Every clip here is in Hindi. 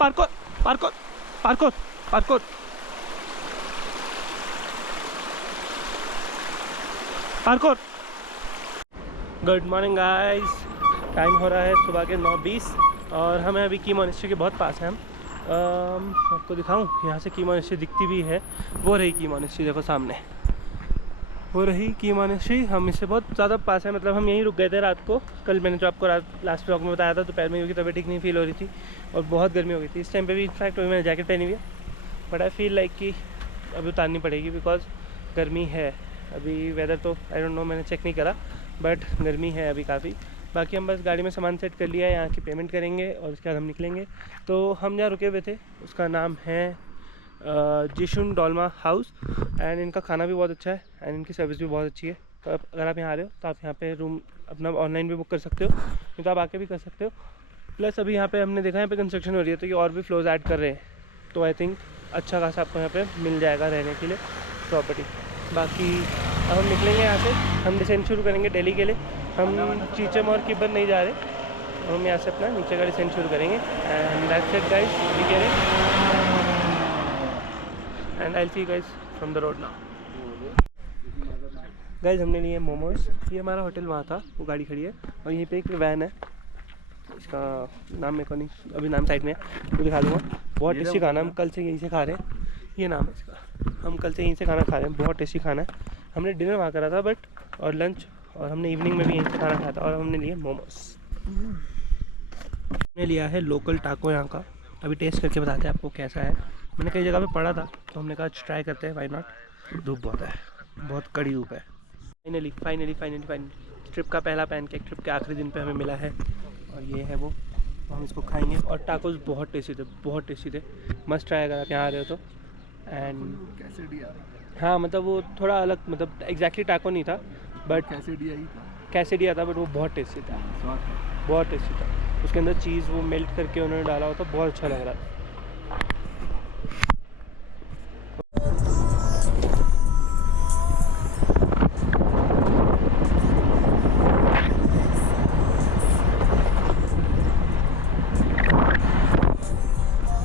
Parkour parkour parkour parkour. Parkour. Good morning guys, time हो रहा है सुबह के 9:20 और हमें अभी की मॉनेस्ट्री के बहुत पास हैं हम। आपको दिखाऊं, यहाँ से की मॉनेस्ट्री दिखती भी है। वो रही की मॉनेस्ट्री, देखो सामने वो रही की मॉनेस्ट्री। हम इससे बहुत ज़्यादा पास है, मतलब हम यहीं रुक गए थे रात को। कल मैंने जो आपको लास्ट ब्लॉग में बताया था, दोपहर में क्योंकि तबीयत ठीक नहीं फील हो रही थी और बहुत गर्मी हो गई थी। इस टाइम पे भी इनफैक्ट मैंने जैकेट पहनी हुई है, बट आई फील लाइक कि अभी उतारनी पड़ेगी बिकॉज गर्मी है अभी। वेदर तो आई डोंट नो, मैंने चेक नहीं करा, बट गर्मी है अभी काफ़ी। बाकी हम बस गाड़ी में सामान सेट कर लिया है, यहाँ की पेमेंट करेंगे और उसके बाद हम निकलेंगे। तो हम जहाँ रुके हुए थे उसका नाम है जिशुन डोलमा हाउस एंड इनका खाना भी बहुत अच्छा है एंड इनकी सर्विस भी बहुत अच्छी है। तो अगर आप यहाँ आ रहे हो तो आप यहाँ पे रूम अपना ऑनलाइन भी बुक कर सकते हो, नहीं तो आप आके भी कर सकते हो। प्लस अभी यहाँ पे हमने देखा यहाँ पे कंस्ट्रक्शन हो रही है, तो ये और भी फ्लोर्स ऐड कर रहे हैं, तो आई थिंक अच्छा खासा आपको यहाँ पे मिल जाएगा रहने के लिए प्रॉपर्टी। बाकी अब हम निकलेंगे यहाँ से, हम डिसेंड शुरू करेंगे दिल्ली के लिए। हम चीचम और किबर नहीं जा रहे, हम यहाँ से अपना नीचे का डिसेंड शुरू करेंगे and that's it guys, we get it and I will see you guys from the road now. Guys हमने लिए मोमोज, ये हमारा होटल वहाँ था, वो गाड़ी खड़ी है और यहीं पे एक वैन है, इसका नाम मेरे को नहीं, अभी नाम साइड में है तो दिखा दूँगा। बहुत टेस्टी खाना, हम कल से यहीं से खा रहे हैं, ये नाम है इसका। हम कल से यहीं से खाना खा रहे हैं, बहुत टेस्टी खाना है। हमने डिनर वहाँ करा था बट और लंच, और हमने इवनिंग में भी यहीं से खाना खाया था और हमने लिए मोमोज। हमने लिया है लोकल टाको यहाँ का, अभी टेस्ट करके बताते हैं आपको कैसा है। मैंने कई जगह पे पढ़ा था तो हमने कहा ट्राई करते हैं, व्हाई नॉट। धूप बहुत है, बहुत कड़ी धूप है। फाइनली ट्रिप का पहला पैनकेक ट्रिप के आखिरी दिन पे हमें मिला है और ये है वो, हम इसको खाएंगे। और टाकोस बहुत टेस्टी थे, मस्ट ट्राई अगर आप यहाँ आ रहे हो तो। एंड हाँ, मतलब वो थोड़ा अलग, मतलब एग्जैक्टली टाको नहीं था बट कैसेडिया था, बट वो बहुत टेस्टी था, बहुत टेस्टी था। उसके अंदर चीज़ वो मेल्ट करके उन्होंने डाला हुआ था, बहुत अच्छा लग रहा था।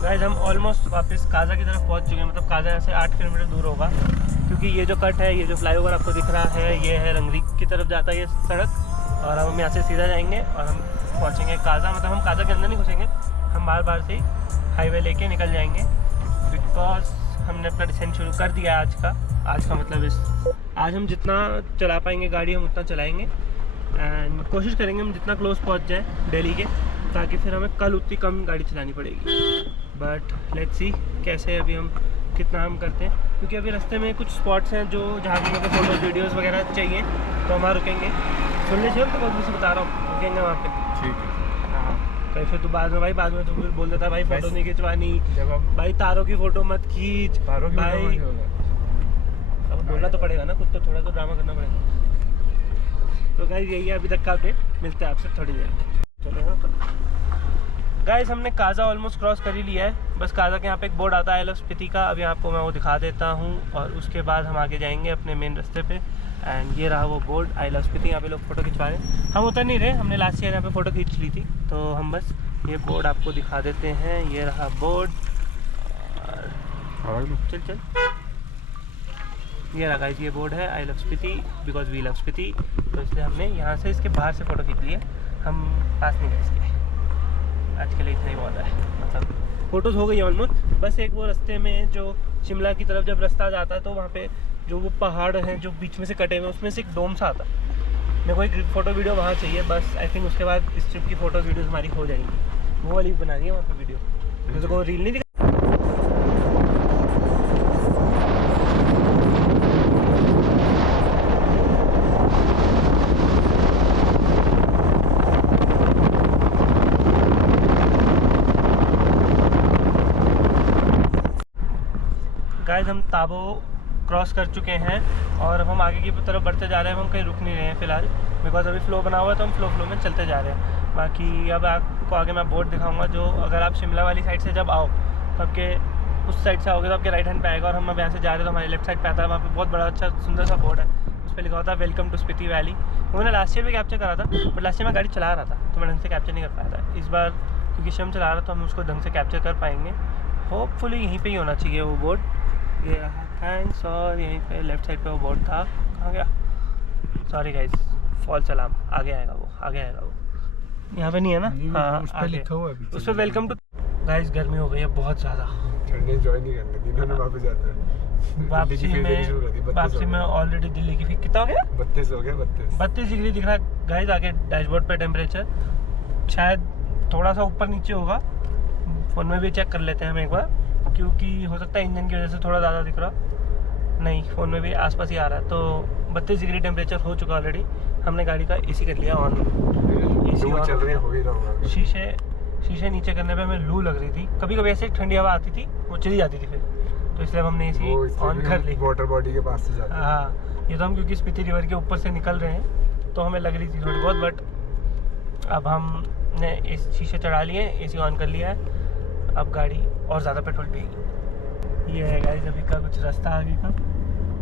गाइस हम ऑलमोस्ट वापस काजा की तरफ पहुंच चुके हैं, मतलब काजा यहाँ से 8 किलोमीटर दूर होगा, क्योंकि ये जो कट है, ये जो फ्लाईओवर आपको दिख रहा है, ये है रंगरी की तरफ जाता है ये सड़क। और हम यहाँ से सीधा जाएंगे और हम पहुँचेंगे काजा। मतलब हम काजा के अंदर नहीं घुसेंगे, हम बार से हाईवे लेके निकल जाएंगे बिकॉज हमने अपना डिसेंड शुरू कर दिया है आज का मतलब आज हम जितना चला पाएंगे गाड़ी हम उतना चलाएँगे एंड कोशिश करेंगे हम जितना क्लोज पहुँच जाए दिल्ली के, ताकि फिर हमें कल उतनी कम गाड़ी चलानी पड़ेगी। बट लेट्स सी कैसे अभी हम कितना हम करते हैं, क्योंकि अभी रास्ते में कुछ स्पॉट्स हैं जो जहाँ भी मेरे फोटो वीडियोस वगैरह चाहिए तो हम वहाँ रुकेंगे। सुन लीजिए तो बहुत मुझे बता रहा हूँ, रुकेंगे वहाँ पे, ठीक है। हाँ, तो फिर तो बाद में तो फिर बोल देता है भाई फ़ोटो नहीं खिंचवानी, भाई तारों की फ़ोटो मत खींच भाई। अब बोलना तो पड़ेगा ना, कुछ तो थोड़ा तो ड्रामा करना पड़ेगा। तो गाइस यही है अभी तक का अपडेट, मिलते हैं आपसे थोड़ी देर में। चलो गाइस हमने काजा ऑलमोस्ट क्रॉस कर ही लिया है, बस काजा के यहाँ पे एक बोर्ड आता है आई लव स्पीति का, अभी आपको मैं वो दिखा देता हूँ और उसके बाद हम आगे जाएंगे अपने मेन रास्ते पे। एंड ये रहा वो बोर्ड आई लव स्पीति, यहाँ पे लोग फ़ोटो खिंचवा रहे हैं। हम उतर नहीं रहे, हमने लास्ट ईयर यहाँ पे फ़ोटो खींच ली थी, तो हम बस ये बोर्ड आपको दिखा देते हैं। ये रहा बोर्ड और चल ये रहा गाइस, ये बोर्ड है I love Spiti because we love Spiti, तो इसलिए हमने यहाँ से इसके बाहर से फ़ोटो खींच ली है, हम पास नहीं गए इसके। आज के लिए इतना ही बहुत है, मतलब फ़ोटोज़ हो गई ऑलमोस्ट। बस एक वो रास्ते में जो शिमला की तरफ जब रास्ता जाता है तो वहाँ पे जो वो पहाड़ हैं जो बीच में से कटे हुए हैं, उसमें से एक डोम सा आता है। मेरे को एक फ़ोटो वीडियो वहाँ चाहिए बस, आई थिंक उसके बाद इस ट्रिप की फ़ोटो वीडियोज़ हमारी हो जाएंगी। वो वाली बनानी है वहाँ पर वीडियो, तो रील नहीं दिखा। गाइस हम ताबो क्रॉस कर चुके हैं और अब हम आगे की तरफ बढ़ते जा रहे हैं। हम कहीं रुक नहीं रहे हैं फ़िलहाल, बिकॉज अभी फ्लो बना हुआ है तो हम फ्लो में चलते जा रहे हैं। बाकी अब आपको आगे मैं बोर्ड दिखाऊंगा, जो अगर आप शिमला वाली साइड से जब आओ तो आपके उस साइड से आओगे तो आपके राइट हैंड पे आएगा, और हम अब यहाँ से जा रहे हैं तो हमारे लेफ्ट साइड पे आता है। वहाँ पे बहुत बड़ा अच्छा सुंदर सा बोर्ड है, उस पर लिखा होता है वेलकम टू स्पीति वैली। मैंने लास्ट ईयर भी कैप्चर करा था, बट लास्ट ईयर मैं गाड़ी चला रहा था तो मैं ढंग से कैप्चर नहीं कर पाया था। इस बार क्योंकि शिवम चला रहा तो हम उसको ढंग से कैप्चर कर पाएंगे। होपफुली यहीं पे ही होना चाहिए वो बोर्ड, ये रहा थैंक्स, और यहीं पे लेफ्ट साइड पे वो बोर्ड था, कहाँ गया, सॉरी गाइस, फॉल सलाम, आगे आएगा वो, आगे आएगा वो, यहाँ पे नहीं है ना, हाँ उस पे लिखा हुआ है, उस पर वेलकम टू। गाइस गर्मी हो गई है बहुत ज़्यादा, ठंडी एंजॉय नहीं करने दी इन्होंने, वापस जाता है वापसी में ऑलरेडी दिल्ली की फिर कितना हो गया, 32 हो गया, 32 डिग्री दिख रहा है गाइस आगे डैशबोर्ड पे टेम्परेचर, शायद थोड़ा सा ऊपर नीचे होगा, फ़ोन में भी चेक कर लेते हैं हम एक बार, क्योंकि हो सकता है इंजन की वजह से थोड़ा ज़्यादा दिख रहा, नहीं फ़ोन में भी आसपास ही आ रहा है। तो 32 डिग्री टेम्परेचर हो चुका ऑलरेडी। हमने गाड़ी का एसी कर लिया ऑन, एसी चल रही हो ही रहा होगा। शीशे नीचे करने पे हमें लू लग रही थी, कभी कभी ऐसे ठंडी हवा आती थी वो चली जाती थी फिर, तो इसलिए हमने एसी ऑन कर ली। वाटर बॉडी के पास से जाते हैं। हाँ, ये तो हम क्योंकि स्पीति रिवर के ऊपर से निकल रहे हैं तो हमें लग रही थी थोड़ी बहुत, बट अब हमने इस शीशे चढ़ा लिए, एसी ऑन कर लिया है, अब गाड़ी और ज़्यादा पेट्रोल पिएगी। ये है गाइस अभी का कुछ रास्ता आगे का,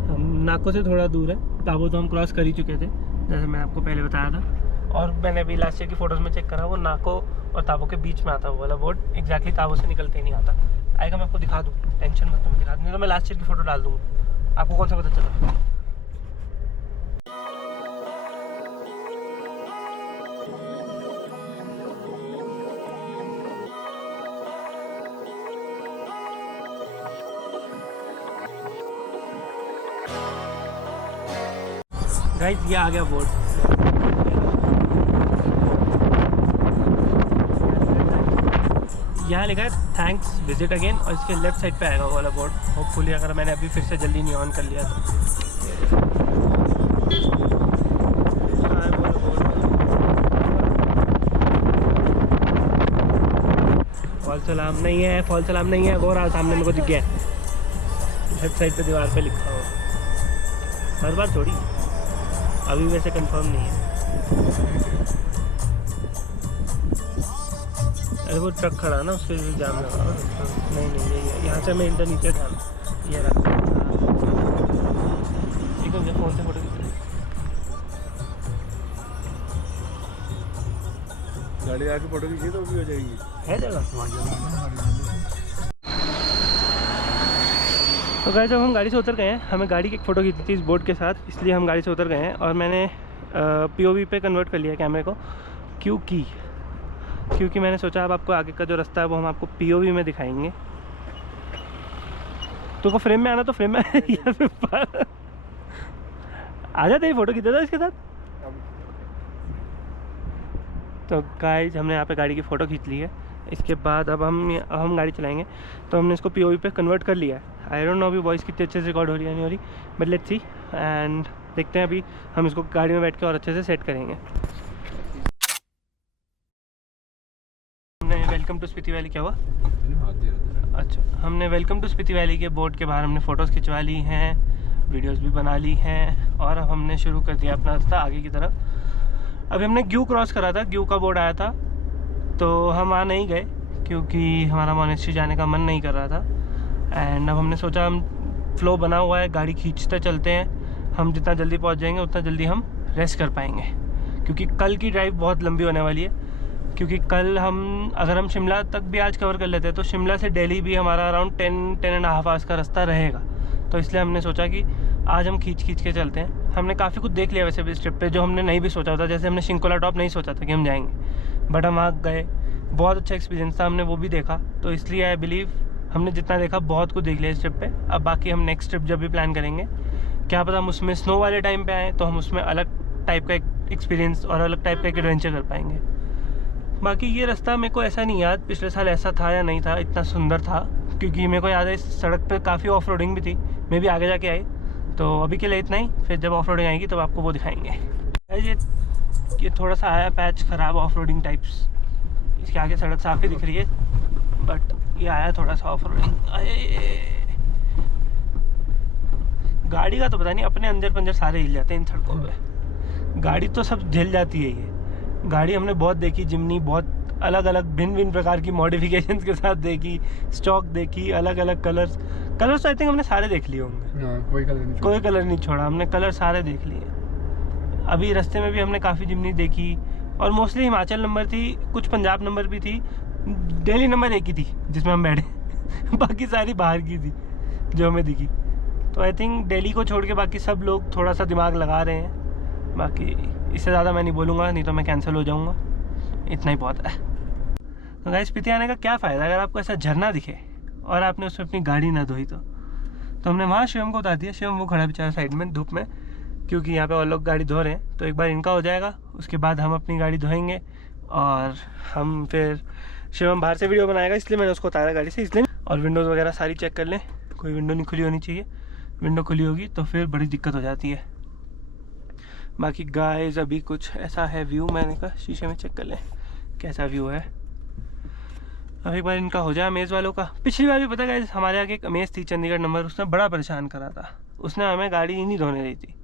हम नाको से थोड़ा दूर है, ताबो तो हम क्रॉस कर ही चुके थे जैसे मैंने आपको पहले बताया था, और मैंने अभी लास्ट ईयर की फ़ोटोज़ में चेक करा, वो नाको और ताबो के बीच में आता वो वाला बोर्ड, एग्जैक्टली ताबो से निकलते ही नहीं आता। आएगा मैं आपको दिखा दूँ, टेंशन मत मैं दिखा दूँ, नहीं तो मैं लास्ट ईयर की फ़ोटो डाल दूँगा, आपको कौन सा पता चला। गाइस ये आ गया बोर्ड, यहाँ लिखा है थैंक्स विजिट अगेन, और इसके लेफ्ट साइड पे आएगा वो वाला बोर्ड, होपफुली अगर मैंने अभी फिर से जल्दी नहीं ऑन कर लिया तो। फॉल सलाम नहीं है, फॉल सलाम नहीं है, वो रहा सामने मेरे को दिख गया, लेफ्ट साइड पे दीवार पे लिखा हुआ, हर बार थोड़ी, अभी वैसे कंफर्म नहीं है। अरे वो ट्रक खड़ा ना, उसके लिए जाम लगा, नहीं यही है, यहाँ से मैं इधर नीचे था, ये रहा, ठीक है, मुझे फ़ोन से फोटो खींच, गाड़ी आके फोटो खींची तो भी हो जाएगी, है जगह। तो गाइस जब हम गाड़ी से उतर गए हैं, हमें गाड़ी की एक फ़ोटो खींची थी इस बोर्ड के साथ, इसलिए हम गाड़ी से उतर गए हैं, और मैंने POV पे कन्वर्ट कर लिया कैमरे को, क्योंकि मैंने सोचा अब आपको आगे का जो रास्ता है वो हम आपको POV में दिखाएंगे। तो को फ्रेम में आना, तो फ्रेम में आ जाते ही फ़ोटो खींचा था इसके साथ। तो गाइस हमने यहाँ पे गाड़ी की फ़ोटो खींच ली है, इसके बाद अब हम गाड़ी चलाएंगे, तो हमने इसको POV पे कन्वर्ट कर लिया है। आई डोंट नो अभी वॉइस कितनी अच्छे से रिकॉर्ड हो रही है नहीं हो रही, बट लेट्स सी, एंड देखते हैं अभी हम इसको गाड़ी में बैठ के और अच्छे से सेट करेंगे। हमने वेलकम टू स्पीति वैली, क्या हुआ? अच्छा, हमने वेलकम टू स्पीति वैली के बोर्ड के बाहर हमने फ़ोटोज़ खिंचवा ली हैं, वीडियोज़ भी बना ली हैं, और अब हमने शुरू कर दिया अपना रास्ता आगे की तरफ। अभी हमने ग्यू क्रॉस करा था, ग्यू का बोर्ड आया था, तो हम वहाँ नहीं गए क्योंकि हमारा मोनेस्ट्री जाने का मन नहीं कर रहा था, एंड अब हमने सोचा हम फ्लो बना हुआ है, गाड़ी खींचते चलते हैं, हम जितना जल्दी पहुंच जाएंगे उतना जल्दी हम रेस्ट कर पाएंगे, क्योंकि कल की ड्राइव बहुत लंबी होने वाली है। क्योंकि कल अगर हम शिमला तक भी आज कवर कर लेते हैं तो शिमला से दिल्ली भी हमारा अराउंड 10-10.5 आवर्स का रास्ता रहेगा, तो इसलिए हमने सोचा कि आज हम खींच के चलते हैं। हमने काफ़ी कुछ देख लिया वैसे भी इस ट्रिप पे, जो हमने नहीं भी सोचा था, जैसे हमने शिंकोला टॉप नहीं सोचा था कि हम जाएंगे, बट हम वहाँ गए, बहुत अच्छा एक्सपीरियंस था, हमने वो भी देखा, तो इसलिए आई बिलीव हमने जितना देखा बहुत कुछ देख लिया इस ट्रिप पे। अब बाकी हम नेक्स्ट ट्रिप जब भी प्लान करेंगे, क्या पता हम उसमें स्नो वाले टाइम पे आएँ तो हम उसमें अलग टाइप का एक्सपीरियंस और अलग टाइप का एक एडवेंचर कर पाएंगे। बाकी ये रास्ता मेरे को ऐसा नहीं याद पिछले साल ऐसा था या नहीं था, इतना सुंदर था, क्योंकि मेरे को याद है इस सड़क पे काफ़ी ऑफ रोडिंग भी थी, मैं भी आगे जाके आई। तो अभी के लिए इतना ही, फिर जब ऑफ रोडिंग आएगी तब आपको वो दिखाएंगे। ये थोड़ा सा आया पैच ख़राब ऑफ रोडिंग टाइप्स, इसके आगे सड़क साफ ही दिख रही है, बट ये आया थोड़ा सा ऑफ रोडिंग। गाड़ी का तो पता नहीं, अपने अंदर पंजर सारे हिल जाते हैं इन सड़कों पे, गाड़ी तो सब झेल जाती है। ये गाड़ी हमने बहुत देखी, जिमनी बहुत अलग अलग भिन्न प्रकार की मॉडिफिकेशंस के साथ देखी, स्टॉक देखी, अलग अलग कलर्स तो आई थिंक हमने सारे देख लिए होंगे, कोई कलर नहीं छोड़ा, हमने कलर सारे देख लिए। अभी रास्ते में भी हमने काफ़ी जिमनी देखी, और मोस्टली हिमाचल नंबर थी, कुछ पंजाब नंबर भी थी, दिल्ली नंबर 1 ही थी जिसमें हम बैठे बाकी सारी बाहर की थी जो हमें दिखी। तो आई थिंक दिल्ली को छोड़ के बाकी सब लोग थोड़ा सा दिमाग लगा रहे हैं। बाकी इससे ज़्यादा मैं नहीं बोलूँगा, नहीं तो मैं कैंसिल हो जाऊँगा। इतना ही बहुत है। तो गाइस स्पीति आने का क्या फ़ायदा अगर आपको ऐसा झरना दिखे और आपने उसमें अपनी गाड़ी ना धोई। तो हमने वहाँ शिवम को उतार दिया। शिवम वो खड़ा बेचारा साइड में धूप में, क्योंकि यहाँ पे और लोग गाड़ी धो रहे हैं। तो एक बार इनका हो जाएगा, उसके बाद हम अपनी गाड़ी धोएंगे और हम फिर शिवम बाहर से वीडियो बनाएगा, इसलिए मैंने उसको उतारा गाड़ी से इसलिए। और विंडोज़ वगैरह सारी चेक कर लें, कोई विंडो नहीं खुली होनी चाहिए। विंडो खुली होगी तो फिर बड़ी दिक्कत हो जाती है। बाकी गाइस अभी कुछ ऐसा है व्यू, मैंने कहा शीशे में चेक कर लें कैसा व्यू है। अब एक बार इनका हो जाए अमेज़ वालों का। पिछली बार भी पता गाइस हमारे आगे एक अमेज़ थी चंडीगढ़ नंबर, उसने बड़ा परेशान करा था। उसने हमें गाड़ी ही नहीं धोने दी थी,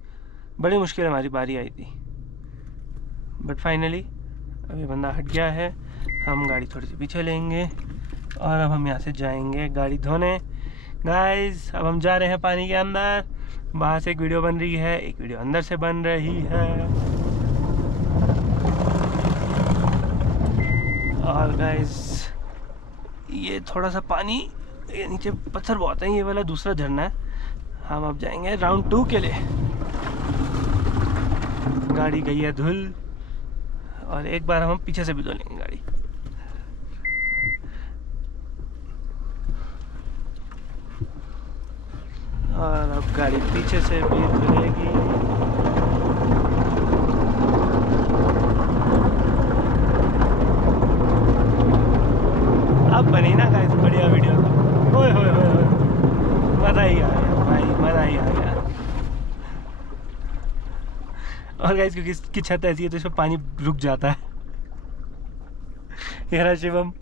बड़ी मुश्किल हमारी बारी आई थी। बट फाइनली अब ये बंदा हट गया है। हम गाड़ी थोड़ी सी पीछे लेंगे और अब हम यहाँ से जाएंगे गाड़ी धोने। गाइस अब हम जा रहे हैं पानी के अंदर। बाहर से एक वीडियो बन रही है, एक वीडियो अंदर से बन रही है। और गाइस ये थोड़ा सा पानी, ये नीचे पत्थर बहुत है, ये वाला दूसरा झरना है। हम अब जाएंगे राउंड 2 के लिए। गाड़ी गई है धुल और एक बार हम पीछे से भी धो लेंगे गाड़ी। और अब गाड़ी पीछे से भी धुलेगी। अब बनी ना गाइस बढ़िया वीडियो। ओए होए होए, मज़ा ही आ गया भाई, मज़ा ही आ गया। और गाइस क्योंकि इसकी छत ऐसी है तो इसमें पानी रुक जाता है। ये रहा शिवम।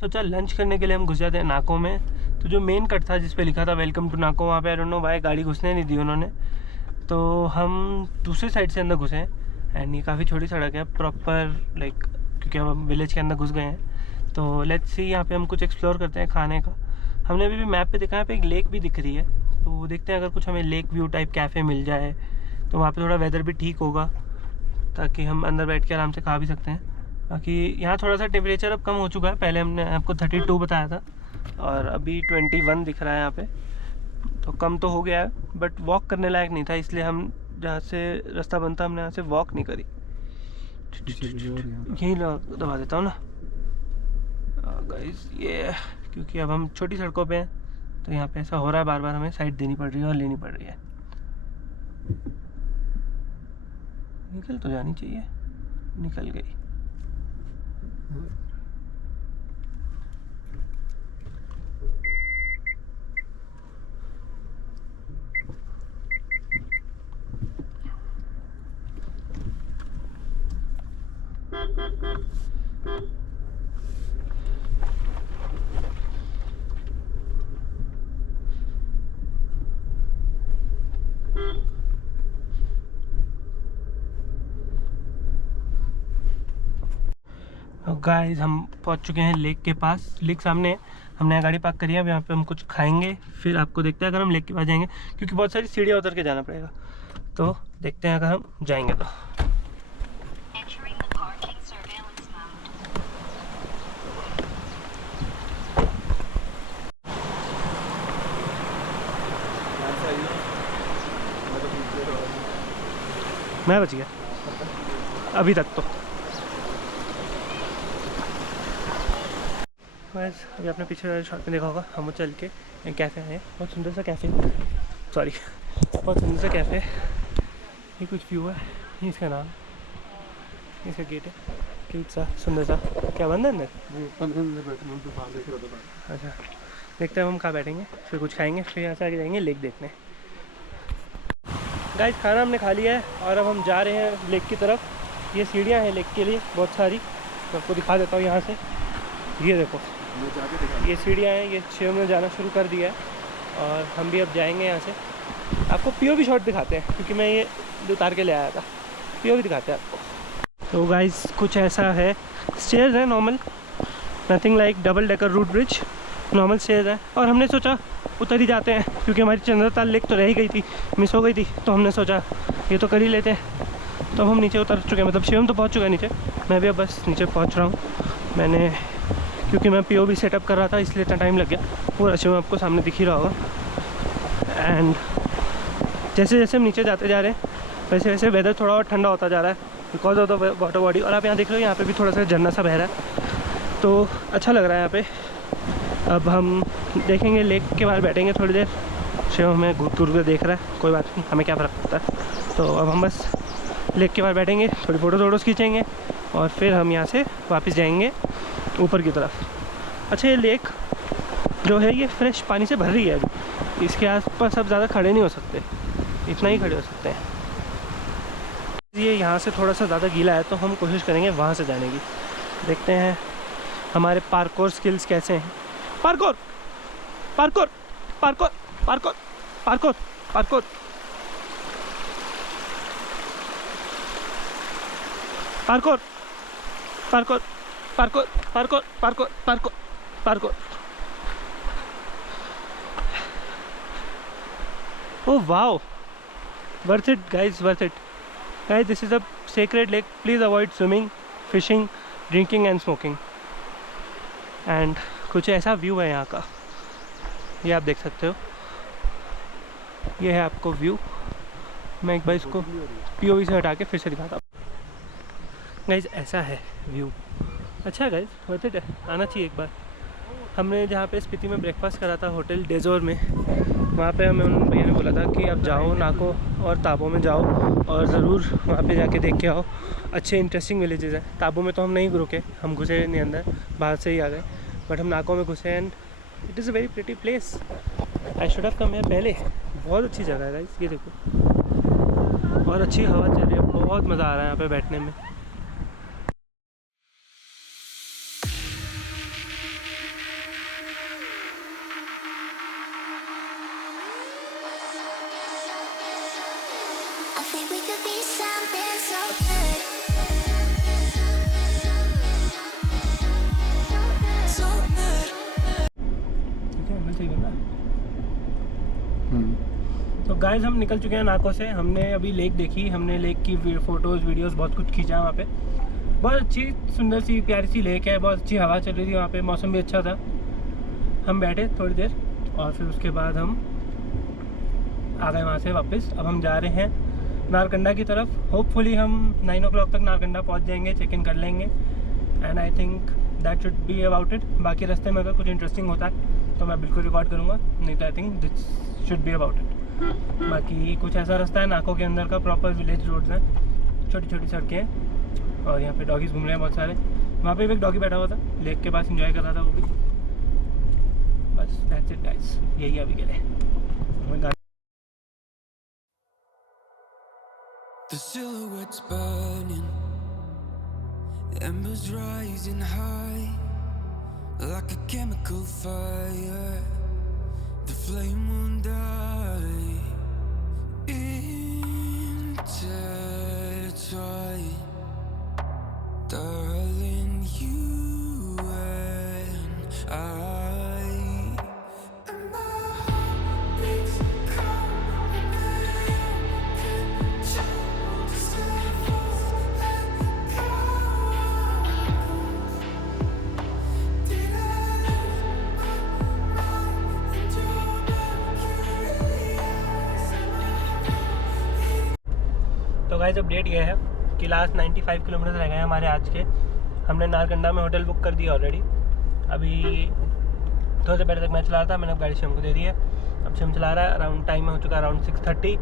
सोचा लंच करने के लिए हम घुस जाते हैं नाकों में। तो जो मेन कट था जिस पे लिखा था वेलकम टू नाको, वहाँ पे आई डोंट नो भाई गाड़ी घुसने नहीं दी उन्होंने। तो हम दूसरी साइड से अंदर घुसे हैं। एंड ये काफ़ी छोटी सड़क है प्रॉपर, लाइक क्योंकि हम विलेज के अंदर घुस गए हैं। तो लेट्स सी यहाँ पे हम कुछ एक्सप्लोर करते हैं खाने का। हमने अभी भी मैप पे देखा, यहाँ पे एक लेक भी दिख रही है। तो देखते हैं अगर कुछ हमें लेक व्यू टाइप कैफ़े मिल जाए तो वहाँ पर थोड़ा वेदर भी ठीक होगा, ताकि हम अंदर बैठ के आराम से खा भी सकते हैं। बाकी यहाँ थोड़ा सा टेम्परेचर अब कम हो चुका है, पहले हमने आपको 32 बताया था और अभी 21 दिख रहा है यहाँ पे। तो कम तो हो गया है बट वॉक करने लायक नहीं था, इसलिए हम जहाँ से रास्ता बनता हमने यहाँ से वॉक नहीं करी। यहीं दबा देता हूँ ना गाइस ये, क्योंकि अब हम छोटी सड़कों पे हैं तो यहाँ पे ऐसा हो रहा है, बार बार हमें साइड देनी पड़ रही है और लेनी पड़ रही है। निकल तो जानी चाहिए, निकल गई। गाइस हम पहुंच चुके हैं लेक के पास। लेक सामने है, हमने यहाँ गाड़ी पार्क करी है। अब यहाँ पे हम कुछ खाएंगे, फिर आपको देखते हैं अगर हम लेक के पास जाएंगे, क्योंकि बहुत सारी सीढ़ियाँ उतर के जाना पड़ेगा। तो देखते हैं अगर हम जाएंगे तो। मैं बच गया अभी तक तो। बस अभी आपने पीछे वाले शॉट में देखा होगा, हम चल के एक कैफ़े आए, बहुत सुंदर सा कैफ़े, सॉरी बहुत सुंदर सा कैफ़े। ये कुछ व्यू है, ये इसका नाम, इसका गेट है, क्यूट सा सुंदर सा। क्या बंद है अंदर? अच्छा, देखते हैं हम कहाँ बैठेंगे, फिर कुछ खाएंगे, फिर यहाँ से आगे जाएंगे लेक देखने। गाइस खाना हमने खा लिया है और अब हम जा रहे हैं लेक की तरफ। ये सीढ़ियाँ हैं लेक के लिए बहुत सारी, मैं आपको दिखा देता हूँ यहाँ से। ये देखो ये सीढ़ियाँ हैं, ये शिव ने जाना शुरू कर दिया है और हम भी अब जाएंगे यहाँ से। आपको पीओवी शॉट दिखाते हैं क्योंकि मैं ये उतार के ले आया था, पीओवी दिखाते हैं आपको। तो गाइस कुछ ऐसा है, स्टेयर्स है normal, nothing like double decker root bridge, normal stairs है। और हमने सोचा उतर ही जाते हैं क्योंकि हमारी चंद्रताल लेक तो रह ही गई थी, मिस हो गई थी, तो हमने सोचा ये तो कर ही लेते हैं। तो हम नीचे उतर चुके हैं, मतलब शिवम तो पहुंच चुका है नीचे, मैं भी अब बस नीचे पहुंच रहा हूँ। मैंने क्योंकि मैं पीओवी सेटअप कर रहा था इसलिए इतना टाइम लग गया। पूरा शिवम आपको सामने दिख ही रहा होगा। एंड जैसे जैसे हम नीचे जाते जा रहे हैं वैसे वैसे वेदर थोड़ा और ठंडा होता जा रहा है because of the water body. और आप यहाँ देख रहे हो यहाँ पे भी थोड़ा सा झरना सा बह रहा है, तो अच्छा लग रहा है यहाँ पे। अब हम देखेंगे लेक के बाहर बैठेंगे थोड़ी देर। शिव हमें घूर घूर के देख रहा है, कोई बात नहीं, हमें क्या फ़र्क पड़ता है। तो अब हम बस लेक के बाहर बैठेंगे, थोड़ी फ़ोटोज़ खींचेंगे और फिर हम यहाँ से वापस जाएंगे ऊपर की तरफ। अच्छा ये लेक जो है ये फ्रेश पानी से भर रही है अभी, इसके आसपास अब ज़्यादा खड़े नहीं हो सकते, इतना ही खड़े हो सकते हैं। ये यहाँ से थोड़ा सा ज़्यादा गीला है तो हम कोशिश करेंगे वहाँ से जाने की। देखते हैं हमारे पार्कोर स्किल्स कैसे हैं। Parkour parkour parkour parkour parkour parkour parkour parkour parkour parkour parkour parkour parkour. Oh wow, worth it guys, worth it guys. This is a sacred lake, please avoid swimming, fishing, drinking and smoking. And कुछ ऐसा व्यू है यहाँ का, ये आप देख सकते हो, ये है आपको व्यू। मैं एक बार इसको पीओवी से हटा के फिर से दिखाता हूँ। गाइज ऐसा है व्यू, अच्छा है गाइज, वर्थ इट है, आना चाहिए एक बार। हमने जहाँ पे स्पीति में ब्रेकफास्ट करा था होटल डेजोर में, वहाँ पे हमें उन भैया ने बोला था कि आप जाओ नाको और ताबो में जाओ और ज़रूर वहाँ पे जाके देख के आओ, अच्छे इंटरेस्टिंग विलेजेस हैं। ताबो में तो हम नहीं रुके, हम घुसे नहीं अंदर, बाहर से ही आ गए, बट हम नाको में घुसे and it is a very pretty place. I should have come here पहले। बहुत अच्छी जगह है गाइस, ये देखो, और अच्छी हवा चल रही है, बहुत मज़ा आ रहा है यहाँ पे बैठने में। तो गाइस हम निकल चुके हैं नाको से, हमने अभी लेक देखी, हमने लेक की फ़ोटोज़ वीडियोस बहुत कुछ खींचा वहाँ पे। बहुत अच्छी सुंदर सी प्यारी सी लेक है, बहुत अच्छी हवा चल रही थी वहाँ पे, मौसम भी अच्छा था। हम बैठे थोड़ी देर और फिर उसके बाद हम आ गए वहाँ से वापस। अब हम जा रहे हैं नारकंडा की तरफ। होपफुली हम 9 o'clock तक नारकंडा पहुँच जाएंगे, चेक इन कर लेंगे and I think that should be about it. बाकी रास्ते में अगर कुछ इंटरेस्टिंग होता है तो मैं बिल्कुल रिकॉर्ड करूँगा, नहीं तो I think this should be about it. बाकी कुछ ऐसा रास्ता है नाको के अंदर का, प्रॉपर विलेज रोड्स हैं, छोटी छोटी सड़कें हैं और यहाँ पे डॉगीज़ घूम रहे हैं बहुत सारे। वहाँ पे भी एक डॉगी बैठा हुआ था लेक के पास, एंजॉय कर रहा था वो भी। बस दैट्स इट गाइस, यही अभी के लिए। The silhouettes burning, embers rising high, like a chemical fire. The flame won't die. Intertwine, darling, you and I. तो गाइस अपडेट ये है कि लास्ट 95 किलोमीटर रह गए हैं हमारे आज के। हमने नारकंडा में होटल बुक कर दिया ऑलरेडी अभी थोड़ी देर पहले तक मैं चला रहा था, मैंने अब गाड़ी शिम को दे दी है। अब शिम चला रहा है। अराउंड टाइम हो चुका है अराउंड 6:30,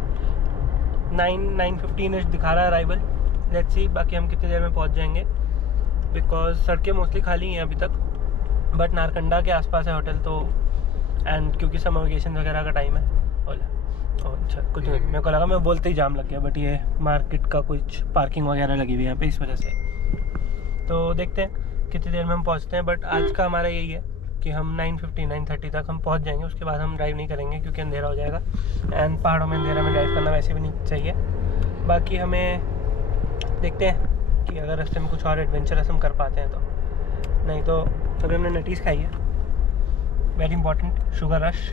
9:15 दिखा रहा है अराइवल। लेट्स सी बाकी हम कितनी देर में पहुंच जाएंगे, बिकॉज सड़कें मोस्टली खाली हैं अभी तक, बट नारकंडा के आसपास है होटल तो, एंड क्योंकि समर वेकेशन वगैरह का टाइम है। अच्छा कुछ नहीं, मेरे को लगा मैं बोलते ही जाम लग गया, बट ये मार्केट का कुछ पार्किंग वगैरह लगी हुई है यहाँ पे, इस वजह से। तो देखते हैं कितनी देर में हम पहुँचते हैं, बट आज का हमारा यही है कि हम 9:30 तक हम पहुँच जाएंगे। उसके बाद हम ड्राइव नहीं करेंगे क्योंकि अंधेरा हो जाएगा, एंड पहाड़ों में अंधेरा में ड्राइव करना वैसे भी नहीं चाहिए। बाकी हमें देखते हैं कि अगर रास्ते में कुछ और एडवेंचरस हम कर पाते हैं तो, नहीं तो अभी हमने नटीस खाई है, वेरी इंपॉर्टेंट, शुगर रश,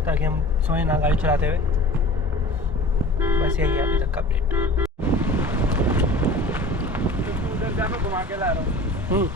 ताकि हम सोए ना गाड़ी चलाते हुए। बस यही है अभी तक का अपडेट। उधर जा मैं घुमा के ला रहा हूँ।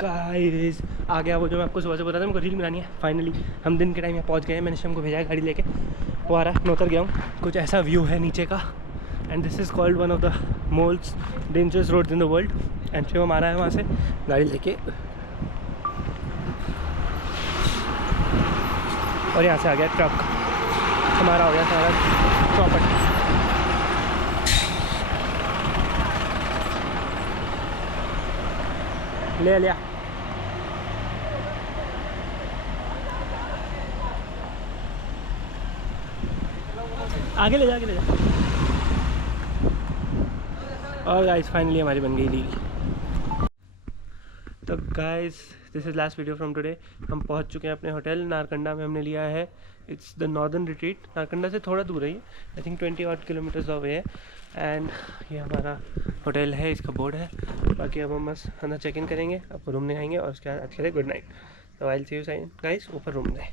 गाइस आ गया वो जो मैं आपको सुबह से बता था, मेरे को रील बनानी है। फाइनली हम दिन के टाइम यहाँ पहुँच गए हैं। मैंने शिम को भेजा है गाड़ी लेके, वो आ रहा है। मैं उतर गया हूँ। कुछ ऐसा व्यू है नीचे का, and this is called one of the most dangerous roads in the world. And Shivam आ रहा है वहाँ से गाड़ी लेके, और यहाँ से आ गया ट्रक हमारा, हो गया सारा चौपट। ले लिया, आगे ले जा, आगे ले जा। और गाइस फाइनली हमारी बन गई रील। तो guys this is last video from today. हम पहुंच चुके हैं अपने होटल नारकंडा में। हमने लिया है, it's the northern retreat. Narkanda से थोड़ा दूर है ये, I think 20 odd kilometres away है। एंड ये हमारा होटल है, इसका बोर्ड है। बाकी अब हम बस अंदर चेक इन करेंगे, आपको रूम दिखाएंगे, और उसके बाद आज के लिए गुड नाइट। तो आई विल सी यू साइन गाइस ऊपर रूम में।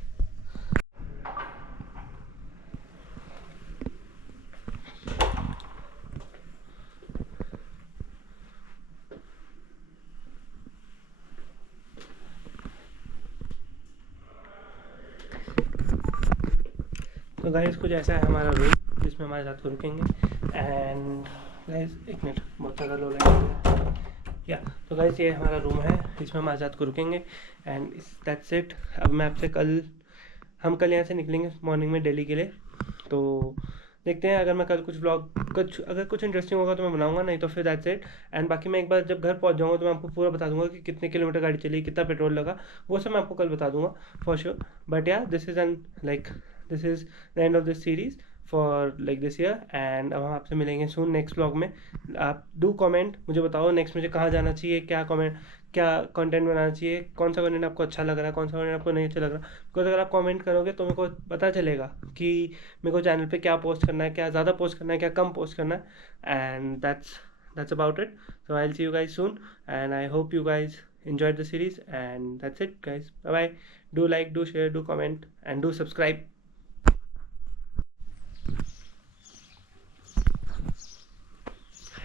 तो गाइस कुछ ऐसा है हमारा रूम, जिसमें हमारे साथ को रुकेंगे। एंड गाइस एक मिनट, बहुत ज़्यादा लो लगे या। तो गाइस ये हमारा रूम है, इसमें हमारे साथ को रुकेंगे। And that's it. अब मैं आपसे हम कल यहाँ से निकलेंगे मॉर्निंग में दिल्ली के लिए। तो देखते हैं, अगर मैं कल कुछ व्लॉग अगर कुछ इंटरेस्टिंग होगा तो मैं बनाऊंगा, नहीं तो फिर दैट्स इट। एंड बाकी मैं एक बार जब घर पहुंच जाऊंगा तो मैं आपको पूरा बता दूंगा कि कितने किलोमीटर गाड़ी चली, कितना पेट्रोल लगा, वो सब मैं आपको कल बता दूंगा फॉर श्योर। बट या this is the end of this series for like this year. And अब हम आपसे मिलेंगे सून नेक्स्ट व्लॉग में। आप डू कमेंट, मुझे बताओ नेक्स्ट मुझे कहाँ जाना चाहिए, क्या कंटेंट बनाना चाहिए, कौन सा कंटेंट आपको अच्छा लग रहा है, कौन सा कंटेंट आपको नहीं अच्छा लग रहा। बिकॉज अगर आप कमेंट करोगे तो मेरे को पता चलेगा कि मेरे को चैनल पे क्या पोस्ट करना है, क्या ज़्यादा पोस्ट करना है, क्या कम पोस्ट करना है। And that's about it. So I'll see you guys soon, and I hope you guys enjoyed the series, and that's it guys. Bye bye. Do like, do share, do comment, and do subscribe.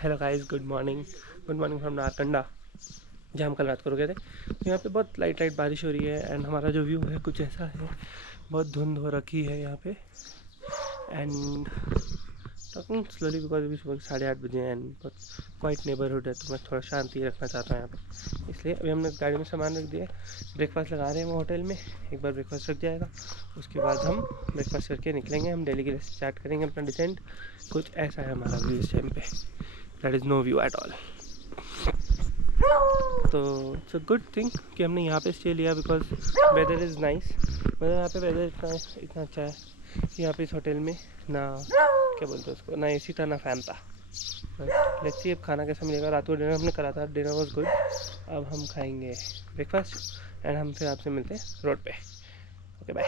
Hello guys, good morning from Narkanda, जहाँ हम कल रात को रुके थे। तो यहाँ पे बहुत लाइट बारिश हो रही है, एंड हमारा जो व्यू है कुछ ऐसा है, बहुत धुंध हो रखी है यहाँ पे। एंड टॉकिंग स्लोली बिकॉज अभी सुबह 8:30 बजे हैं, एंड बहुत क्वाइट नेबरहुड है, तो मैं थोड़ा शांति रखना चाहता हूँ यहाँ पे, इसलिए अभी हमने गाड़ी में सामान रख दिया। ब्रेकफास्ट लगा रहे हैं वो होटल में, एक बार ब्रेकफास्ट रख जाएगा, उसके बाद हम ब्रेकफास्ट करके निकलेंगे, हम दिल्ली के लिए स्टार्ट करेंगे अपना डिसेंट। कुछ ऐसा है हमारा व्यू इस टाइम पे, that is no view at all. तो इट्स अ गुड थिंग कि हमने यहाँ पे स्टे लिया, बिकॉज वेदर इज़ नाइस। मतलब यहाँ पे वेदर इतना अच्छा है कि यहाँ पे इस होटल में ना क्या बोलते हैं उसको, ना एसी था ना फैन था। लेट्स सी अब खाना कैसा मिलेगा। रात को डिनर हमने करा था, डिनर वाज गुड। अब हम खाएंगे ब्रेकफास्ट, एंड हम फिर आपसे मिलते हैं रोड पे। Okay bye.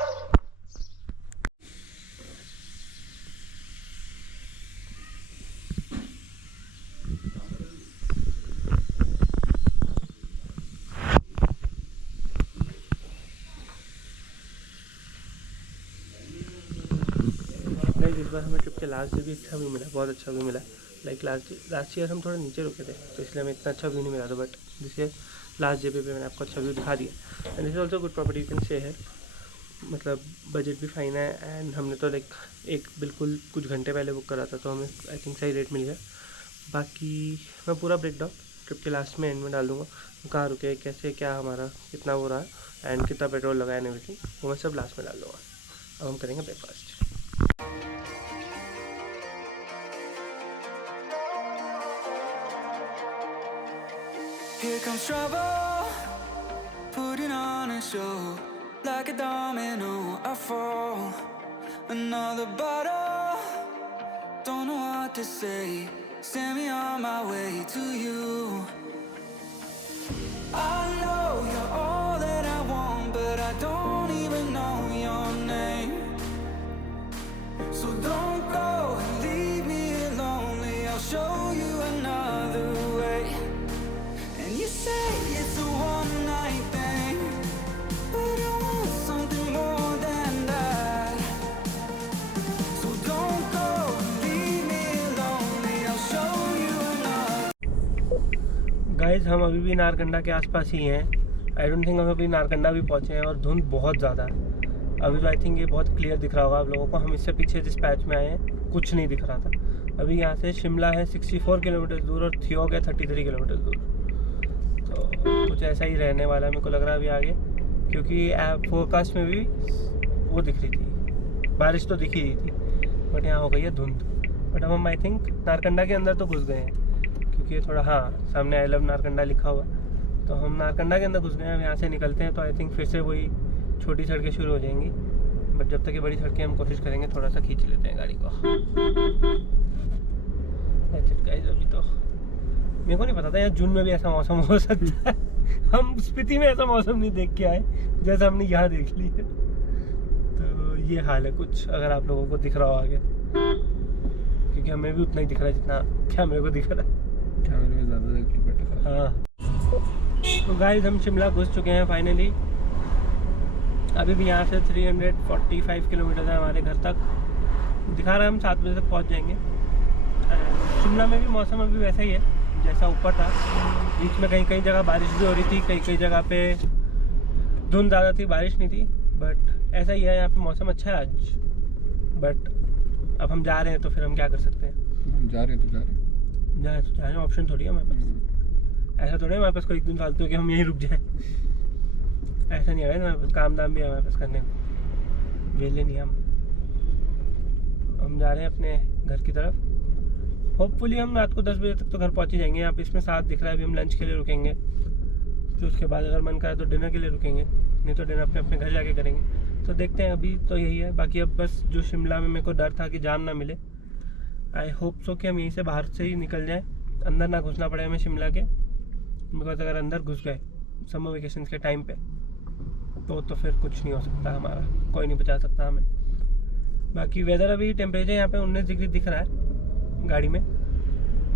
इस बार हमें ट्रिप के लास्ट डे भी अच्छा भी मिला, बहुत अच्छा भी मिला। लाइक लास्ट ईयर हम थोड़ा नीचे रुके थे तो इसलिए हमें इतना अच्छा व्यू नहीं मिला था, बट जिससे लास्ट डे पे मैंने आपको अच्छा व्यू दिखा दिया। And this is also good property, you can say है, मतलब बजट भी फाइन है। एंड हमने तो लाइक एक बिल्कुल कुछ घंटे पहले बुक करा था तो हमें आई थिंक सही रेट मिल गया। बाकी मैं पूरा ब्रेकडाउन ट्रिप के लास्ट में एंड में डाल दूँगा, कहाँ रुके, कैसे, क्या हमारा कितना वो रहा एंड कितना पेट्रोल लगाया एंड एवरीथिंग, वो मैं सब लास्ट में डाल दूँगा। अब हम करेंगे breakfast. Here comes trouble, putting on a show. Like a domino, I fall. Another bottle, don't know what to say. Send me on my way to you. I know you're all that I want, but I don't even know your name. So don't go and leave me lonely, I'll show you another way. And you say it's a one night thing, but I want something more than that. So don't go and leave me lonely, I'll show you another. Guys हम अभी भी नारकंडा के आसपास ही हैं। आई डोंट थिंक हम अभी नारकंडा भी पहुँचे हैं और धुंध बहुत ज़्यादा है अभी तो। आई थिंक ये बहुत क्लियर दिख रहा होगा आप लोगों को। हम इससे पीछे जिस पैच में आए हैं कुछ नहीं दिख रहा था। अभी यहाँ से शिमला है 64 किलोमीटर दूर और थियोग है 33 किलोमीटर दूर। तो कुछ ऐसा ही रहने वाला है मेरे को लग रहा है अभी आगे, क्योंकि फोरकास्ट में भी वो दिख रही थी, बारिश तो दिख ही रही थी, बट यहाँ हो गई है धुंध। बट अब हम आई थिंक नारकंडा के अंदर तो घुस गए हैं, क्योंकि ये थोड़ा, हाँ सामने आई लव नारकंडा लिखा हुआ, तो हम नारकंडा के अंदर घुस गए हैं। अब यहाँ से निकलते हैं तो आई थिंक फिर से वही छोटी सड़कें शुरू हो जाएंगी, बट जब तक ये बड़ी सड़कें हम कोशिश करेंगे थोड़ा सा खींच लेते हैं गाड़ी को। गाइस अभी तो मेरे को नहीं पता था यार जून में भी ऐसा मौसम हो सकता है। हम स्पीति में ऐसा मौसम नहीं देख के आए जैसा हमने यहाँ देख ली है। तो ये हाल है कुछ, अगर आप लोगों को दिख रहा हो आगे, क्योंकि हमें भी उतना ही दिख रहा है जितना क्या मेरे को दिख रहा है। कैमरे में ज़्यादा दिख रहा है। हाँ तो गाइस हम शिमला घुस चुके हैं फाइनली। अभी भी यहाँ से 345 किलोमीटर है हमारे घर तक। दिखा रहा है हम 7 बजे तक पहुँच जाएंगे। शिमला में भी मौसम अभी वैसा ही है जैसा ऊपर था। बीच में कहीं कहीं जगह बारिश भी हो रही थी, कहीं कहीं जगह पे धुंध ज़्यादा थी, बारिश नहीं थी, बट ऐसा ही है यहाँ पे मौसम अच्छा है आज। बट अब हम जा रहे हैं तो फिर हम क्या कर सकते हैं। हम जा रहे हैं तो जा रहे हैं, जाए तो जाए, ऑप्शन थोड़ी है हमारे पास। ऐसा थोड़ी है हमारे पास कोई एक दिन फालतू कि हम यहीं रुक जाए, ऐसा नहीं है हमारे पास। काम दाम भी है हमारे पास करने को, वेले नहीं हम जा रहे हैं अपने घर की तरफ। होपफुली हम रात को 10 बजे तक तो घर पहुंच ही जाएंगे। यहाँ पे इसमें 7 दिख रहा है। अभी हम लंच के लिए रुकेंगे, फिर उसके बाद अगर मन करे तो डिनर के लिए रुकेंगे, नहीं तो डिनर अपने अपने घर जाके करेंगे। तो देखते हैं, अभी तो यही है। बाकी अब बस जो शिमला में मेरे को डर था कि जाम ना मिले, आई होप सो कि हम यहीं से बाहर से ही निकल जाएँ, अंदर ना घुसना पड़े हमें शिमला के। बिकॉज अगर अंदर घुस गए समर वेकेशन के टाइम पे तो फिर कुछ नहीं हो सकता हमारा, कोई नहीं बचा सकता हमें। बाकी वेदर अभी टेम्परेचर यहाँ पे 19 डिग्री दिख रहा है गाड़ी में,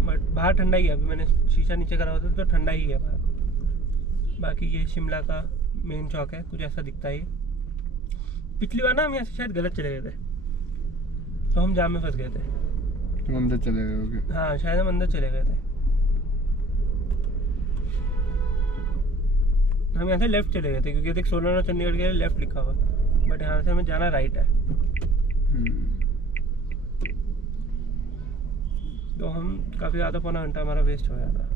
बट बाहर ठंडा ही है। अभी मैंने शीशा नीचे करा होता तो ठंडा ही है बाहर। बाकी ये शिमला का मेन चौक है, कुछ ऐसा दिखता है। पिछली बार ना हम यहाँ से शायद गलत चले गए थे, तो हम जाम में फंस गए थे। तुम अंदर चले गए होगे। हाँ शायद हम अंदर चले गए थे। हम यहाँ से लेफ्ट चले गए थे, क्योंकि देख सोलन और चंडीगढ़ के लिए लेफ्ट लिखा हुआ, बट यहाँ से हमें जाना राइट है। तो हम काफ़ी ज़्यादा पौना घंटा हमारा वेस्ट हो गया था।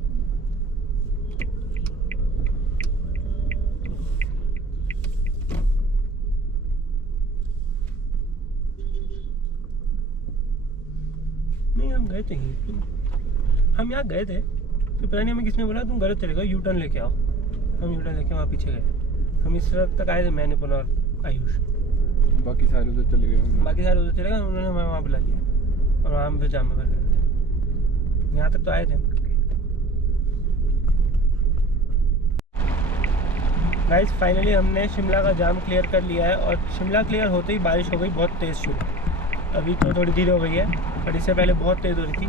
नहीं हम गए थे ही, हम यहाँ गए थे, फिर पता नहीं हमें किसने बोला तुम गलत चले गए, यू टर्न लेके आओ। हम यू टर्न लेके वहाँ पीछे गए। हम इस सड़क तक आए थे, मैं, निपुण और आयुष। बाकी सारे उधर चले गए होंगे। बाकी सारे उधर चले गए, उन्होंने हमें वहाँ बुला लिया और वहाँ हम फिर जाम में फंस गए थे। यहाँ तक तो आए थे। गाइस फाइनली हमने शिमला का जाम क्लियर कर लिया है, और शिमला क्लियर होते ही बारिश हो गई बहुत तेज़ शुरू। अभी तो थोड़ी धीरे हो गई है, बट इससे पहले बहुत तेज़ हो रही थी।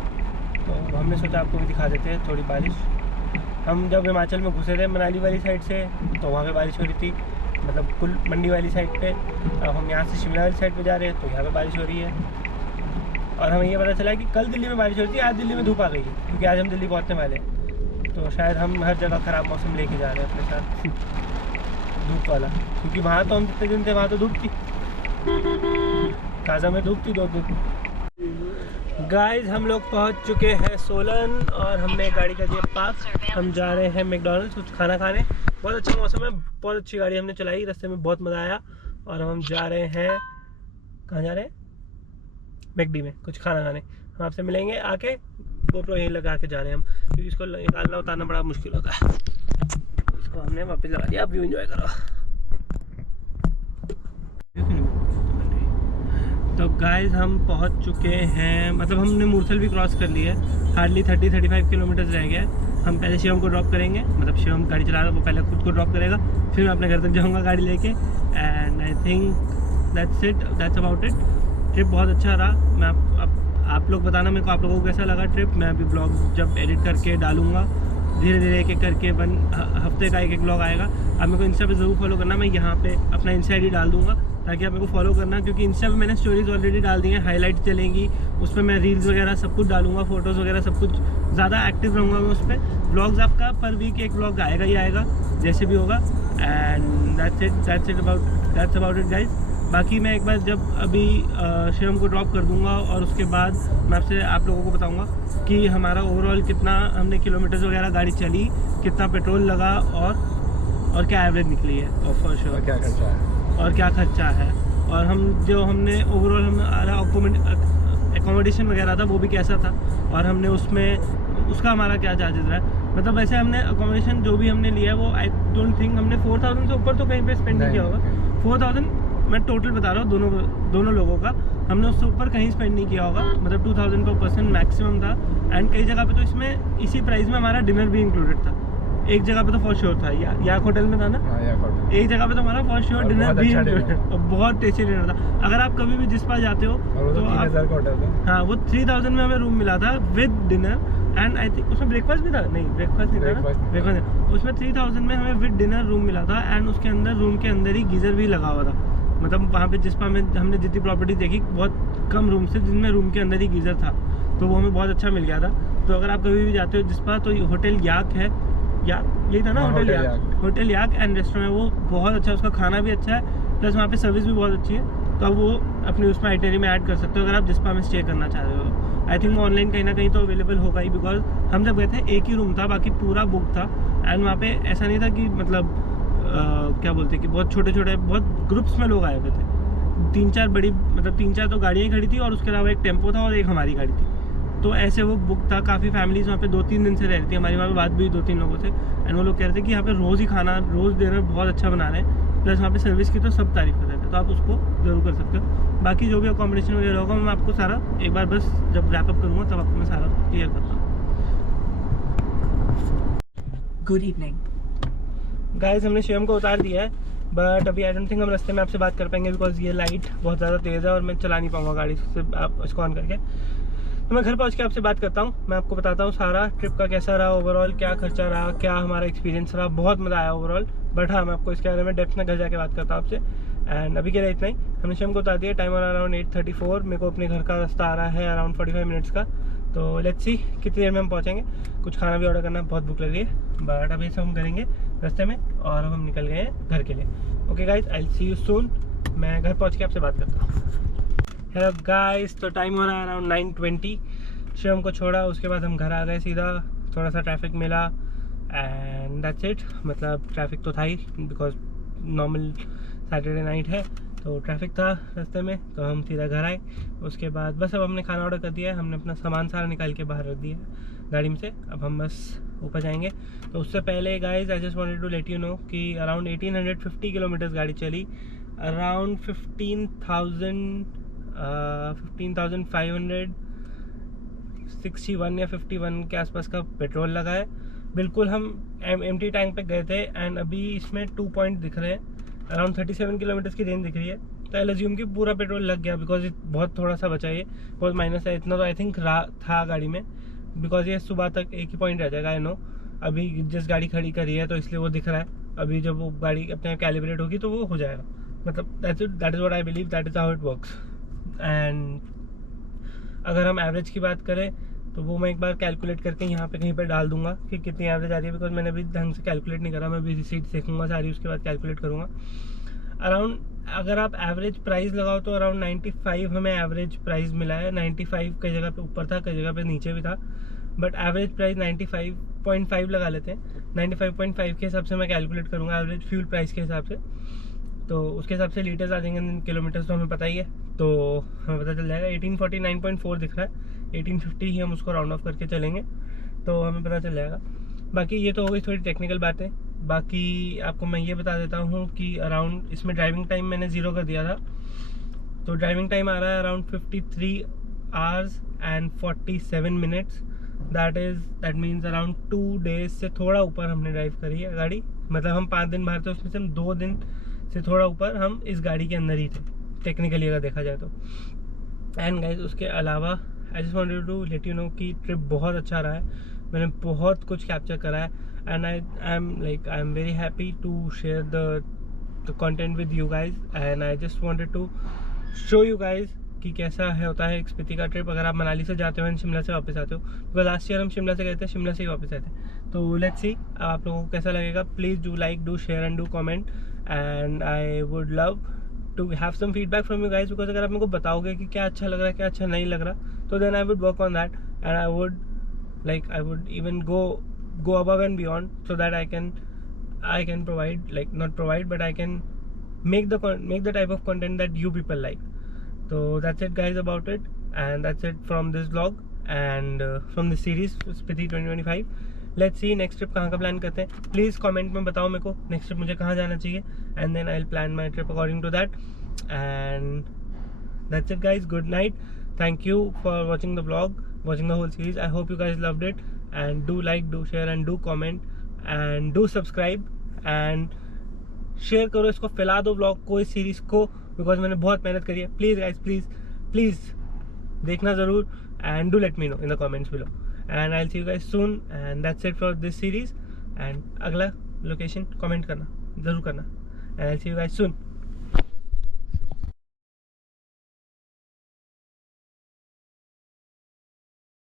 तो हमने सोचा आपको भी दिखा देते हैं थोड़ी बारिश। हम जब हिमाचल में घुसे थे मनाली वाली साइड से, तो वहाँ पे बारिश हो रही थी, मतलब कुल मंडी वाली साइड पे। अब हम यहाँ से शिमला वाली साइड पे जा रहे हैं तो यहाँ पे बारिश हो रही है। और हमें ये पता चला कि कल दिल्ली में बारिश हो रही थी, आज दिल्ली में धूप आ गई है, क्योंकि आज हम दिल्ली पहुँचने वाले हैं। तो शायद हम हर जगह ख़राब मौसम लेके जा रहे हैं अपने साथ, धूप वाला, क्योंकि वहाँ तो हम जितने दिन थे वहाँ तो धूप थी, काजा में धूप थी, दो धूप। गाइस हम लोग पहुँच चुके हैं सोलन और हमने गाड़ी कर दिया पार्क। हम जा रहे हैं मैकडॉनल्ड्स कुछ खाना खाने। बहुत अच्छा मौसम है, बहुत अच्छी गाड़ी हमने चलाई, रास्ते में बहुत मज़ा आया। और हम जा रहे हैं, कहाँ जा रहे हैं? मैकडी में कुछ खाना खाने। हम आपसे मिलेंगे आके, गोप्रो यहीं लगा के जा रहे हैं हम, क्योंकि इसको निकालना उतारना बड़ा मुश्किल होता है। इसको हमने वापस लगा दिया, आप व्यू एंजॉय करो। तो गाइस हम पहुंच चुके हैं, मतलब हमने मूर्सल भी क्रॉस कर लिया है, हार्डली 30-35 किलोमीटर्स रह गया है। हम पहले शिवम को ड्रॉप करेंगे, मतलब शिवम गाड़ी चला रहा है, वो पहले खुद को ड्रॉप करेगा, फिर मैं अपने घर तक जाऊंगा गाड़ी लेके। And I think that's it, that's about it. Trip बहुत अच्छा रहा। मैं आप लोग बताना मेरे को आप लोगों को कैसा लगा ट्रिप। मैं अभी ब्लॉग जब एडिट करके डालूंगा, धीरे धीरे एक एक करके हफ्ते का एक ब्लॉग आएगा। आप मेरे को इंस्टा पे ज़रूर फॉलो करना, मैं यहाँ पे अपना इंस्टा ID डाल दूँगा ताकि आप मेरे को फॉलो करना, क्योंकि इंस्टा पे मैंने स्टोरीज़ ऑलरेडी डाल दी हैं, हाईलाइट चलेंगी उस पर, मैं रील्स वगैरह सब कुछ डालूंगा, फोटोज़ वगैरह सब कुछ, ज़्यादा एक्टिव रहूँगा मैं उस पर। ब्लॉग्स आपका पर वीक एक ब्लॉग आएगा ही आएगा, जैसे भी होगा। And that's about it guys. बाकी मैं एक बार जब अभी शिवम को ड्रॉप कर दूंगा और उसके बाद मैं आपसे आप लोगों को बताऊंगा कि हमारा ओवरऑल कितना हमने किलोमीटर्स वगैरह गाड़ी चली, कितना पेट्रोल लगा और क्या एवरेज निकली है, और फॉर श्योर क्या खर्चा है, और क्या खर्चा है, और हमने ओवरऑल हमारा एकोमोडेशन वगैरह था वो भी कैसा था, और हमने उसका हमारा क्या चार्जेस रहा है। मतलब वैसे हमने अकोमोडेशन जो भी हमने लिया है वो आई डोंट थिंक हमने 4000 से ऊपर तो कहीं पे स्पेंड नहीं किया होगा। 4000 मैं टोटल बता रहा हूँ दोनों लोगों का, हमने उससे ऊपर कहीं स्पेंड नहीं किया होगा, मतलब 2000 पर पर्सन मैक्सिमम था। एंड कई जगह पे तो इसमें इसी प्राइस में हमारा डिनर भी इंक्लूडेड था। एक जगह पे तो फॉर श्योर था, याक होटल में था ना, एक जगह पे तो हमारा फॉर श्योर डिनर भी इंक्लूडेड, बहुत टेस्टी डिनर था। अगर आप कभी भी जिस पास जाते हो तो 3000 का होटल था। हाँ, वो 3000 में हमें रूम मिला था with dinner. And I think उसमें ब्रेकफास्ट भी था, नहीं ब्रेकफास्ट नहीं था, ब्रेकफास्ट उसमें 3000 में हमें विद डिनर रूम मिला था। एंड उसके अंदर रूम के अंदर ही गीज़र भी लगा हुआ था। मतलब वहाँ पे जिसपा में हमने जितनी प्रॉपर्टी देखी, बहुत कम रूम से जिनमें रूम के अंदर ही गीज़र था, तो वो हमें बहुत अच्छा मिल गया था। तो अगर आप कभी भी जाते हो जिसपा, तो होटल याक है, याक यही था ना, होटल याक एंड रेस्टोरेंट है, वो बहुत अच्छा, उसका खाना भी अच्छा है, प्लस वहाँ पे सर्विस भी बहुत अच्छी है। तो आप वो अपने उसमें आइटनरी में ऐड कर सकते हो अगर आप जिसपा में स्टे करना चाह रहे हो। आई थिंक वो ऑनलाइन कहीं ना कहीं तो अवेलेबल होगा ही, बिकॉज हम जब गए थे एक ही रूम था, बाकी पूरा बुक था। एंड वहाँ पे ऐसा नहीं था कि मतलब क्या बोलते कि बहुत छोटे बहुत ग्रुप्स में लोग आए हुए थे। 3-4 तो गाड़ियाँ खड़ी थी, और उसके अलावा एक टेम्पो था और एक हमारी गाड़ी थी। तो ऐसे वो बुक था। काफ़ी फैमिलीज वहाँ पे 2-3 दिन से रह रही थी। हमारी वहाँ पे बात भी 2-3 लोगों से, एंड वो लोग कह रहे थे कि यहाँ पे रोज़ ही खाना, रोज़ डिनर बहुत अच्छा बना रहे हैं, प्लस वहाँ पे सर्विस की तो सब तारीफ कर रहे थे। तो आप उसको ज़रूर कर सकते हो। बाकी जो भी अकोमोडेशन वगैरह होगा मैं आपको सारा एक बार बस जब रैपअप करूँगा तब आपको मैं सारा क्लियर करता हूँ। गुड इवनिंग गाइस, हमने शिवम को उतार दिया है, बट अभी आई डोंट थिंक हम रास्ते में आपसे बात कर पाएंगे, बिकॉज ये लाइट बहुत ज़्यादा तेज़ है और मैं चला नहीं पाऊँगा गाड़ी से आप इसको ऑन करके। तो मैं घर पहुँच के आपसे बात करता हूँ, मैं आपको बताता हूँ सारा ट्रिप का कैसा रहा, ओवरऑल क्या खर्चा रहा, क्या हमारा एक्सपीरियंस रहा। बहुत मज़ा आया ओवरऑल, बट हाँ मैं आपको इसके बारे में डेप्थ में घर जाके बात करता हूँ आपसे। एंड अभी के लिए इतना ही। हमने शिवम को उतार दिया, टाइम अराउंड 8:34। मेरे को अपने घर का रास्ता आ रहा है अराउंड 45 मिनट्स का। तो लेट्स सी कितनी देर में हम पहुँचेंगे। कुछ खाना भी ऑर्डर करना है, बहुत भूख लग रही है, बट अभी से हम करेंगे रास्ते में, और अब हम निकल गए हैं घर के लिए। Okay guys, I will see you soon. मैं घर पहुँच के आपसे बात करता हूँ। हेलो गाइज, तो टाइम हो रहा है अराउंड 9:20। शिवम को छोड़ा, उसके बाद हम घर आ गए सीधा। थोड़ा सा ट्रैफिक मिला एंड दैट्स इट। मतलब ट्रैफिक तो था ही, बिकॉज नॉर्मल सैटरडे नाइट है, तो ट्रैफिक था रास्ते में, तो हम सीधा घर आए। उसके बाद बस अब हमने खाना ऑर्डर कर दिया है, हमने अपना सामान सारा निकाल के बाहर रख दिया है गाड़ी में से। अब हम बस ऊपर जाएंगे। तो उससे पहले guys I just wanted to let you know कि अराउंड 1850 किलोमीटर्स गाड़ी चली, अराउंड 15,561 या 51 के आसपास का पेट्रोल लगा है। बिल्कुल हम एम्प्टी टैंक पे गए थे, एंड अभी इसमें 2 पॉइंट दिख रहे हैं, अराउंड 37 किलोमीटर्स की रेंज दिख रही है। तो आई अज्यूम कि पूरा पेट्रोल लग गया, बिकॉज बहुत थोड़ा सा बचा, ये बहुत माइनस है। इतना तो आई थिंक था गाड़ी में, बिकॉज ये सुबह तक एक ही पॉइंट रह जाएगा। आई नो अभी जिस गाड़ी खड़ी करी है तो इसलिए वो दिख रहा है, अभी जब वो गाड़ी अपने कैलिब्रेट होगी तो वो हो जाएगा। मतलब that is what I believe, that is how it works. And अगर हम एवरेज की बात करें तो वो मैं एक बार कैलकुलेट करके यहाँ पे कहीं पर डाल दूंगा कि कितनी एवरेज आ रही है, बिकॉज मैंने अभी ढंग से कैलकुलेट नहीं करा। मैं भी रिसीट देखूंगा सारी, उसके बाद कैलकुलेट करूँगा। अराउंड अगर आप एवरेज प्राइस लगाओ तो अराउंड 95 हमें एवरेज प्राइस मिला है। 95 कई जगह पे ऊपर था, कई जगह पे नीचे भी था, बट एवरेज प्राइस 95.5 लगा लेते हैं। 95.5 के हिसाब से मैं कैलकुलेट करूँगा एवरेज फ्यूल प्राइस के हिसाब से, तो उसके हिसाब से लीटर्स आ जाएंगे, किलोमीटर्स तो हमें पता ही है, तो हमें पता चल जाएगा। 1849.4 दिख रहा है, 1850 ही हम उसको राउंड ऑफ करके चलेंगे तो हमें पता चल जाएगा। बाकी ये तो हो गई थोड़ी टेक्निकल बातें। बाकी आपको मैं ये बता देता हूँ कि अराउंड इसमें ड्राइविंग टाइम मैंने 0 कर दिया था, तो ड्राइविंग टाइम आ रहा है around 53 hours and 47 minutes। That means around 2 days से थोड़ा ऊपर हमने ड्राइव करी है गाड़ी। मतलब हम 5 दिन बाहर थे, उसमें से हम 2 दिन से थोड़ा ऊपर हम इस गाड़ी के अंदर ही थे टेक्निकली अगर देखा जाए तो। एंड गाइज उसके अलावा I just wanted to let you know कि ट्रिप बहुत अच्छा रहा है, मैंने बहुत कुछ कैप्चर करा है, and I am very happy to share the content with you guys. And I just wanted to show you guys कि कैसा है होता है एक स्पीति का ट्रिप अगर आप मनाली से जाते हो एंड शिमला से वापस आते हो। बिकॉज लास्ट ईयर हम शिमला से गए थे, शिमला से ही वापस आए थे। तो लेट्स सी आप लोगों को कैसा लगेगा। Please do like, do share and do comment, and I would love to have some feedback from you guys. Because अगर आप मेरे को बताओगे कि क्या अच्छा लग रहा है, क्या अच्छा नहीं लग रहा, तो then I would work on that, and I would even go above and beyond so that I can provide, like not provide, but I can make the type of content that you people like. So that's it guys about it, and that's it from this vlog and from this series Spiti 2025. Let's see next trip कहाँ का प्लान करते हैं। प्लीज़ कमेंट में बताओ मेरे को नेक्स्ट ट्रिप मुझे कहाँ जाना चाहिए, and then I'll plan my trip according to that. And that's it guys, good night. Thank you for watching the vlog, watching the whole series. I hope you guys loved it, and do like, do share and do comment and do subscribe and share करो इसको, फैला दो व्लॉग को, इस सीरीज़ को, बिकॉज मैंने बहुत मेहनत करी है। प्लीज़ गाइज, प्लीज़ देखना ज़रूर, and do let me know in the comments below, and I will see you guys soon, and that's it for this series. And अगला लोकेशन कमेंट करना ज़रूर करना, and I will see you guys soon.